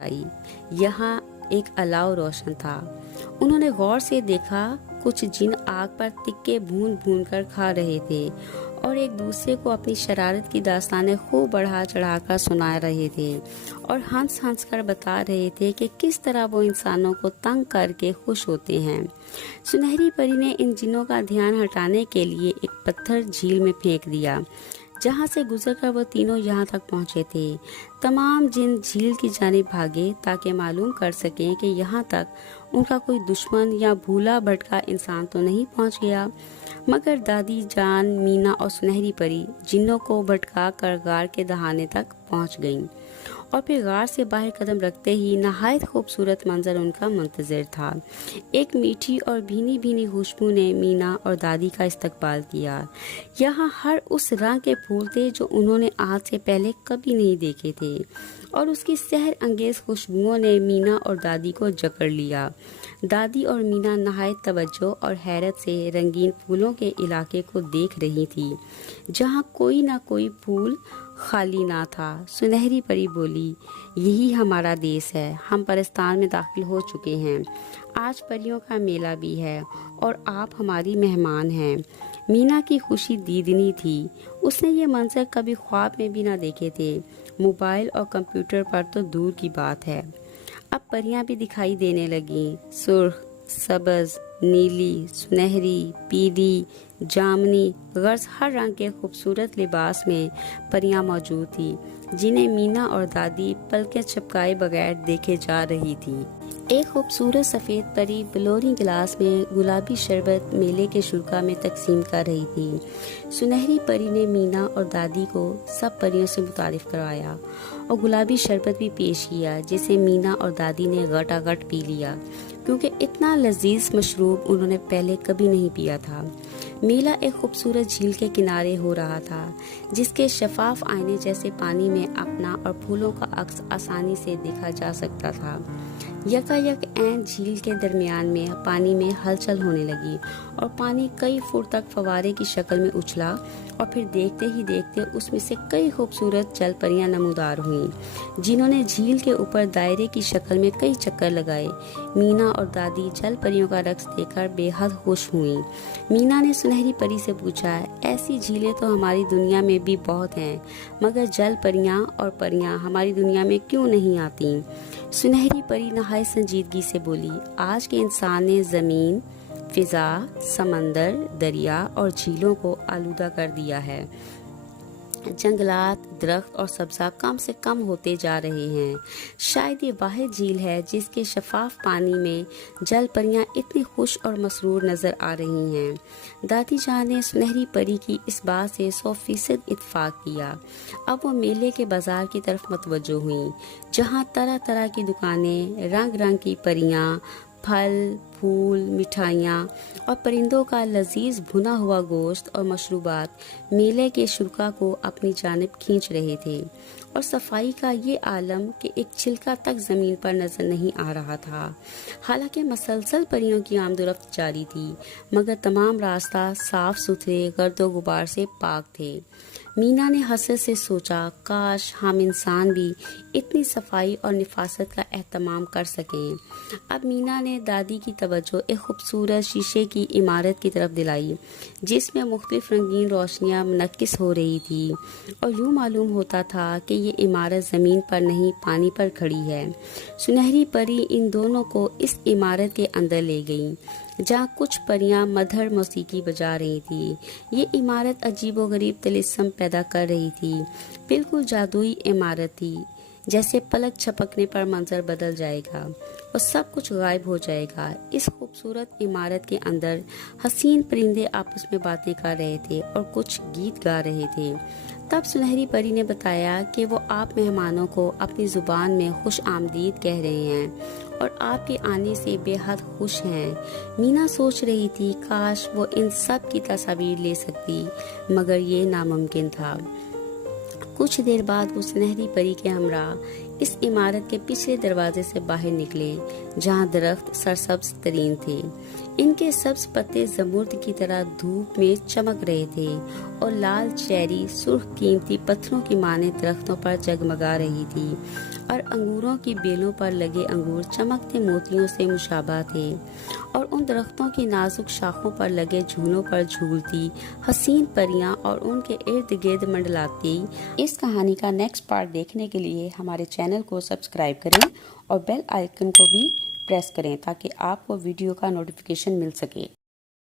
आई। यहाँ एक अलाव रोशन था। उन्होंने गौर से देखा, कुछ जिन आग पर तिक्के भून भून कर खा रहे थे और एक दूसरे को अपनी शरारत की दास्तानें खूब बढ़ा चढ़ाकर सुना रहे थे और हंस हंस कर बता रहे थे कि किस तरह वो इंसानों को तंग करके खुश होते हैं। सुनहरी परी ने इन जिनों का ध्यान हटाने के लिए एक पत्थर झील में फेंक दिया, जहाँ से गुजरकर वो तीनों यहाँ तक पहुँचे थे। तमाम जिन झील की जानिब भागे ताकि मालूम कर सकें कि यहाँ तक उनका कोई दुश्मन या भूला भटका इंसान तो नहीं पहुँच गया। मगर दादी जान, मीना और सुनहरी परी जिन्नों को भटका कर गार के दहाने तक पहुँच गईं और फिर गार से बाहर कदम रखते ही नहायत खूबसूरत मंजर उनका मुंतजर था। एक मीठी और भीनी भीनी खुशबू ने मीना और दादी का इस्तकबाल किया। यहाँ हर उस रंग के फूल थे जो उन्होंने आज से पहले कभी नहीं देखे थे और उसकी सहर अंगेज खुशबुओं ने मीना और दादी को जकड़ लिया। दादी और मीना नहायत तवज्जो और हैरत से रंगीन फूलों के इलाके को देख रही थी, जहाँ कोई ना कोई फूल खाली ना था। सुनहरी परी बोली, यही हमारा देश है। हम परस्तान में दाखिल हो चुके हैं। आज परियों का मेला भी है और आप हमारी मेहमान हैं। मीना की खुशी दीदनी थी। उसने ये मंजर कभी ख्वाब में भी ना देखे थे। मोबाइल और कंप्यूटर पर तो दूर की बात है। अब परियां भी दिखाई देने लगी। सुर्ख, सब्ज, नीली, सुनहरी, पीली, जामनी, गर्ज हर रंग के खूबसूरत लिबास में परियां मौजूद थी, जिन्हें मीना और दादी पलकें झपकाए बगैर देखे जा रही थी। एक खूबसूरत सफ़ेद परी बलोरी गिलास में गुलाबी शरबत मेले के शुरा में तकसीम कर रही थी। सुनहरी परी ने मीना और दादी को सब परियों से मुतारिफ करवाया और गुलाबी शरबत भी पेश किया, जिसे मीना और दादी ने गटागट पी लिया, क्योंकि इतना लजीज मशरूब उन्होंने पहले कभी नहीं पिया था। मेला एक खूबसूरत झील के किनारे हो रहा था, जिसके शफाफ आईने जैसे पानी में अपना और फूलों का अक्स आसानी से देखा जा सकता था। यकायक ऐन झील के दरमियान में पानी में हलचल होने लगी और पानी कई फुट तक फवारे की शक्ल में उछला और फिर देखते ही देखते उसमें से कई खूबसूरत जल परियां नमूदार हुईं, जिन्होंने झील के ऊपर दायरे की शक्ल में कई चक्कर लगाए। मीना और दादी जल परियों का रक्स देखकर बेहद खुश हुईं। मीना ने सुनहरी परी से पूछा, ऐसी झीलें तो हमारी दुनिया में भी बहुत हैं, मगर जल परियां और परियां हमारी दुनिया में क्यों नहीं आती? सुनहरी परी नहायत संजीदगी से बोली, आज के इंसान ने जमीन, फिजा, समंदर, दरिया और झीलों को आलूदा कर दिया है। जंगलात, दरख्त और सब्जा कम से कम होते जा रहे हैं। शायद ये वाहिद झील है जिसके शफाफ पानी में जल परियां इतनी खुश और मसरूर नजर आ रही हैं। दादी जान ने सुनहरी परी की इस बात से 100% इत्फाक किया। अब वो मेले के बाजार की तरफ मतवज्जो हुई, जहाँ तरह तरह की दुकानें, रंग रंग की परियां, फल, फूल, मिठाइयाँ और परिंदों का लजीज भुना हुआ गोश्त और मशरूबात मेले के शुरा को अपनी जानिब खींच रहे थे। और सफाई का ये आलम कि एक छिलका तक जमीन पर नजर नहीं आ रहा था। हालांकि मसलसल परियों की आमदोरफ्त जारी थी, मगर तमाम रास्ता साफ सुथरे गर्दो गुबार से पाक थे। मीना ने हसरत से सोचा, काश हम इंसान भी इतनी सफाई और निफासत का एहतमाम कर सकें। अब मीना ने दादी की तवज्जो एक खूबसूरत शीशे की इमारत की तरफ दिलाई, जिसमें मुख्तलिफ रंगीन रोशनियां मुनक्किस हो रही थी और यूं मालूम होता था कि ये इमारत ज़मीन पर नहीं, पानी पर खड़ी है। सुनहरी परी इन दोनों को इस इमारत के अंदर ले गई, जहाँ कुछ परियां मधुर मौसीकी बजा रही थी। ये इमारत अजीबोगरीब तिलिस्म पैदा कर रही थी। बिल्कुल जादुई इमारत थी, जैसे पलक झपकने पर मंजर बदल जाएगा और सब कुछ गायब हो जाएगा। इस खूबसूरत इमारत के अंदर हसीन परिंदे आपस में बातें कर रहे थे और कुछ गीत गा रहे थे। तब सुनहरी परी ने बताया कि वो आप मेहमानों को अपनी जुबान में खुश आमदीद कह रहे हैं और आपके आने से बेहद खुश हैं। मीना सोच रही थी, काश वो इन सब की तस्वीर ले सकती, मगर ये नामुमकिन था। कुछ देर बाद वो सुनहरी परी के हमरा इस इमारत के पिछले दरवाजे से बाहर निकले, जहाँ दरख्त सरसब्ज तरीन थे। इनके सब्ज पत्ते जमुर्द की तरह धूप में चमक रहे थे और लाल चेरी सुर्ख कीमती पत्थरों की माने दरख्तों पर जगमगा रही थी। اور انگوروں کی بیلوں پر لگے انگور چمکتے موتیوں سے مشابہ تھے، اور ان درختوں کی نازک شاخوں پر لگے جھولوں پر جھولتی حسین پریاں اور ان کے ارد گرد منڈلاتی۔ اس کہانی کا نیکسٹ پارٹ دیکھنے کے لیے ہمارے چینل کو سبسکرائب کریں اور بیل آئیکن کو بھی پریس کریں تاکہ آپ کو ویڈیو کا نوٹیفیکیشن مل سکے۔